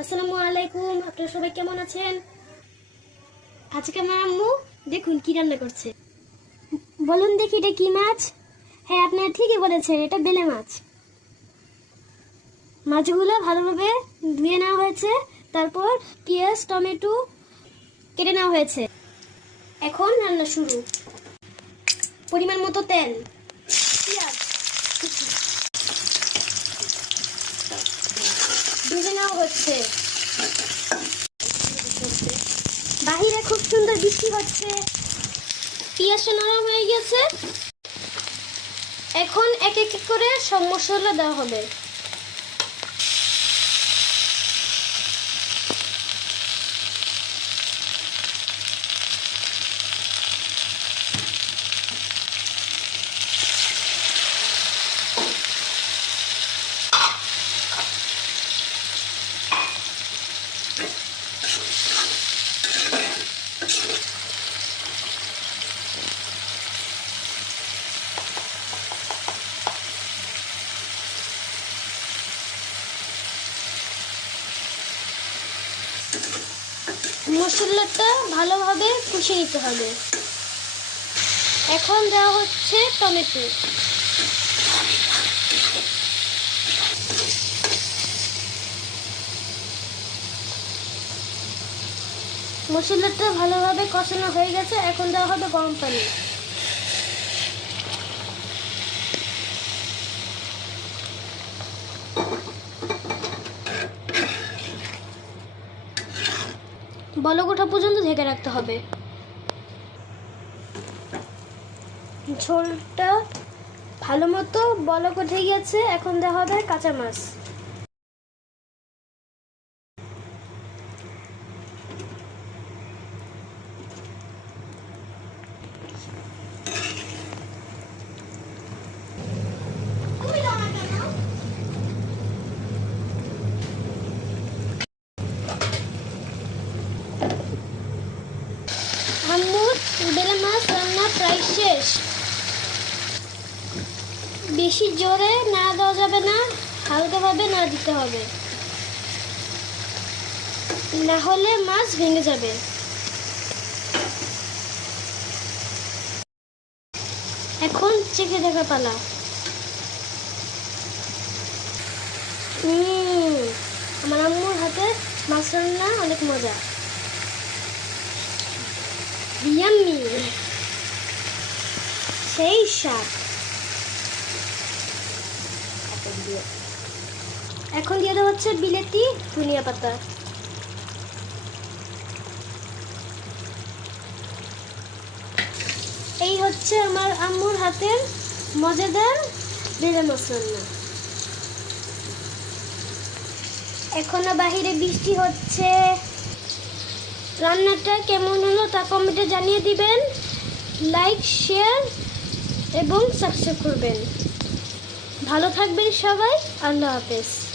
আসসালামু আলাইকুম, আপনারা সবাই কেমন আছেন? আজকে আমার আম্মু দেখুন কি রান্না করছে। বলুন দেখি এটা কি মাছ? হ্যাঁ আপনারা ঠিকই বলেছেন, এটা বেলে মাছ। মাছগুলো ভালোভাবে ধুয়ে নেওয়া হয়েছে, তারপর পেঁয়াজ, টমেটো কেটে নেওয়া হয়েছে। এখন রান্না শুরু। পরিমাণ মতো তেল। পেঁয়াজ। কুচি। হচ্ছে। বাহিরে খুব সুন্দর বৃষ্টি হচ্ছে। পেঁয়াজটা নরম হয়ে গেছে। এখন এক এক করে সব মশলা দেওয়া হবে। মশলাটা ভালোভাবে কষিয়ে নিতে হবে। এখন দেওয়া হচ্ছে টমেটো। মশলাটা ভালোভাবে কষানো হয়ে গেছে, এখন দেওয়া হবে গরম পানি। বলক ওঠা পর্যন্ত ঢেকে রাখতে হবে। ঝোলটা ভালো মতো বলক উঠে গেছে এখন দেওয়া হবে কাঁচা মাছ আম্মুর মাছ রান্না প্রায় শেষ। বেশি জোরে না দেওয়া যাবে না, হালকাভাবে না দিতে হবে। না হলে মাছ ভেঙে যাবে। এখন চেখে দেখা পালা। আমার আম্মুর হাতে মাছ রান্না অনেক মজা। ইয়াম্মি সেই স্বাদ এখন দিয়ে। দেওয়া হচ্ছে বিলেতি ধনিয়া পাতা। এই হচ্ছে আমার আম্মুর হাতের মজাদার বেলে মশলা এখনও বাহিরে বৃষ্টি হচ্ছে। রান্নাটা কেমন হলো তা কমেন্টে জানিয়ে দিবেন। লাইক শেয়ার এবং সাবস্ক্রাইব করবেন। ভালো থাকবেন সবাই। আল্লাহ হাফেজ।